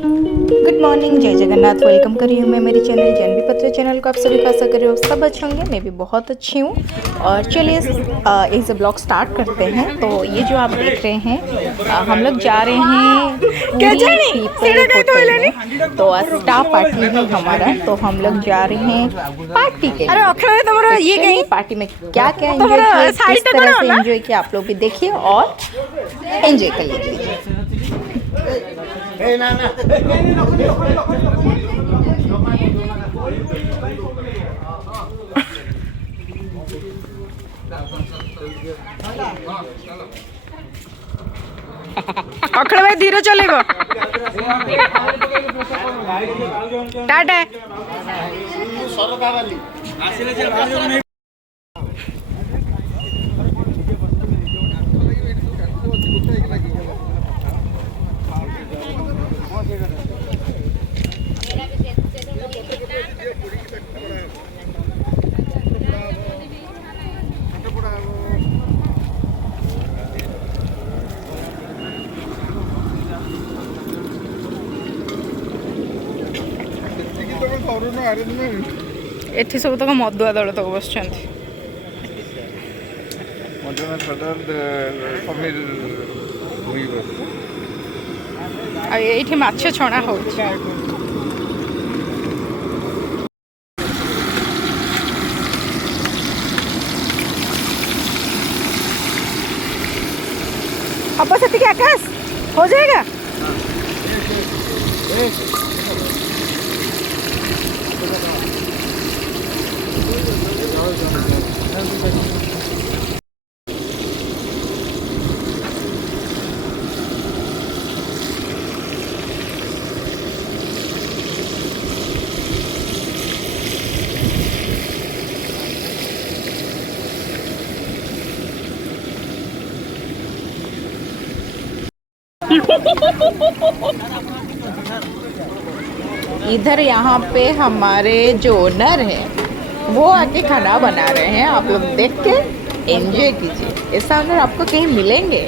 Good morning, जय जगन्नाथ। वेलकम कर रही हूँ मैं मेरे चैनल जानवी पत्र चैनल को। आप सभी का आशा कर रही हूँ सब अच्छे होंगे। मैं भी बहुत अच्छी हूँ। और चलिए इस ब्लॉग स्टार्ट करते हैं। तो ये जो आप देख रहे हैं हम लोग जा रहे हैं पूरी पीपल होटल में। तो स्टाफ पार्टी है हमारा, तो हम लोग जा रहे हैं पार्टी के लिए। अरे अक्षय तुम्हारा ये कहीं पार्टी में क्या क्या एंजॉय किया, किस तरह से एंजॉय किया, आप लोग भी देखिए और एंजॉय कर लीजिए। अखड़ भाई धीरे चलेगा। टाटा एठी सब तक मदुआ दल तक बस ये माछ छणा हो। अब से आकाश हो जाएगा। इधर यहाँ पे हमारे जो ओनर हैं वो आके खाना बना रहे हैं। आप लोग देख के एंजॉय कीजिए। ऐसा ओनर आपको कहीं मिलेंगे।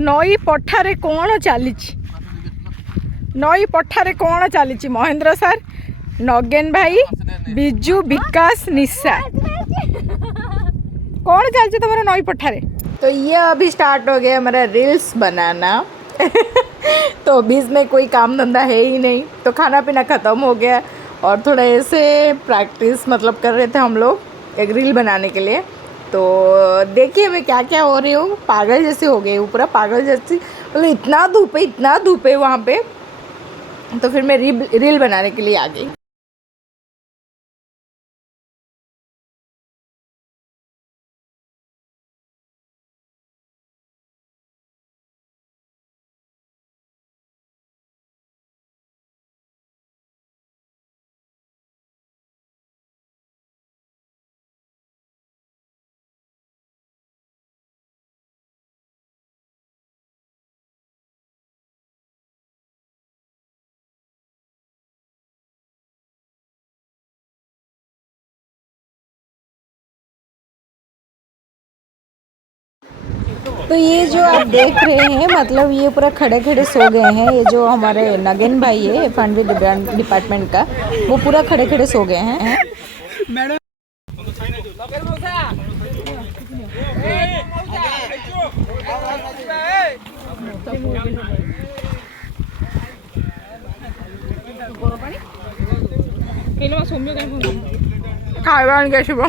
नई पठारे कौन चली नई पठारे कौन चली महेंद्र सर, नगेन भाई, बिजू, विकास, निशा कौन चलती तुम्हारा नई पठारे? तो ये अभी स्टार्ट हो गया हमारा रील्स बनाना। तो बीच में कोई काम धंधा है ही नहीं, तो खाना पीना ख़त्म हो गया और थोड़ा ऐसे प्रैक्टिस मतलब कर रहे थे हम लोग एक रील बनाने के लिए। तो देखिए मैं क्या क्या हो रही हूँ, पागल जैसे हो गई हूँ, पूरा पागल जैसी। मतलब इतना धूप है वहाँ पे। तो फिर मैं रील बनाने के लिए आ गई। तो ये जो आप देख रहे हैं मतलब ये पूरा खड़े खड़े सो गए हैं। ये जो हमारे नगेन भाई है फंड डिपार्टमेंट का, वो पूरा खड़े खड़े सो गए हैं। खाଇବା ଆଣିକି ଆସିବ।